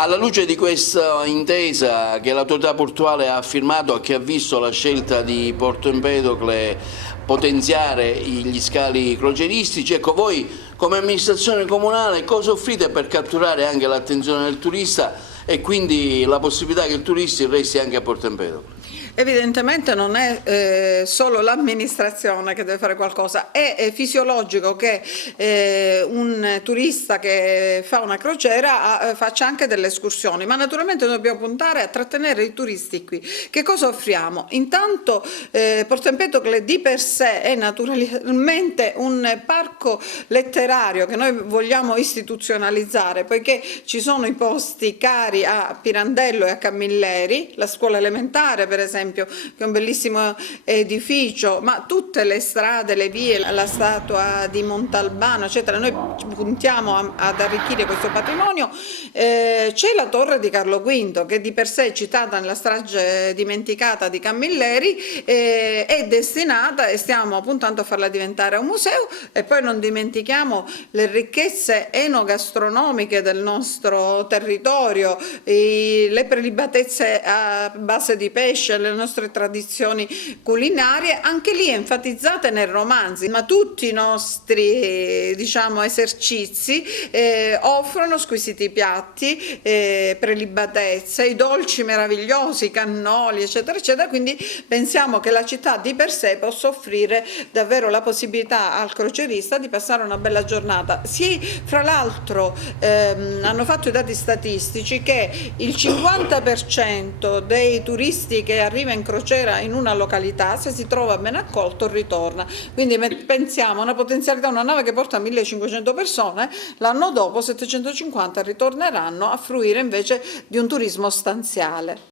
Alla luce di questa intesa che l'autorità portuale ha firmato e che ha visto la scelta di Porto Empedocle potenziare gli scali crocieristici, ecco, voi come amministrazione comunale cosa offrite per catturare anche l'attenzione del turista e quindi la possibilità che il turista resti anche a Porto Empedocle? Evidentemente non è solo l'amministrazione che deve fare qualcosa, è fisiologico che un turista che fa una crociera faccia anche delle escursioni, ma naturalmente dobbiamo puntare a trattenere i turisti qui. Che cosa offriamo? Intanto Porto Empedocle di per sé è naturalmente un parco letterario che noi vogliamo istituzionalizzare, poiché ci sono i posti cari a Pirandello e a Camilleri, la scuola elementare per esempio, che è un bellissimo edificio, ma tutte le strade, le vie, la statua di Montalbano, eccetera, noi puntiamo ad arricchire questo patrimonio. C'è la torre di Carlo V, che di per sé è citata nella strage dimenticata di Camilleri, è destinata e stiamo puntando a farla diventare un museo. E poi non dimentichiamo le ricchezze enogastronomiche del nostro territorio, le prelibatezze a base di pesce, le nostre tradizioni culinarie, anche lì enfatizzate nei romanzi, ma tutti i nostri, diciamo, esercizi offrono squisiti piatti, prelibatezze, i dolci meravigliosi, i cannoli, eccetera, eccetera. Quindi pensiamo che la città di per sé possa offrire davvero la possibilità al crocerista di passare una bella giornata. Fra l'altro hanno fatto i dati statistici che il 50% dei turisti che arriva in crociera in una località, se si trova ben accolto, ritorna. Quindi pensiamo a una potenzialità, una nave che porta 1500 persone, l'anno dopo 750 ritorneranno a fruire invece di un turismo stanziale.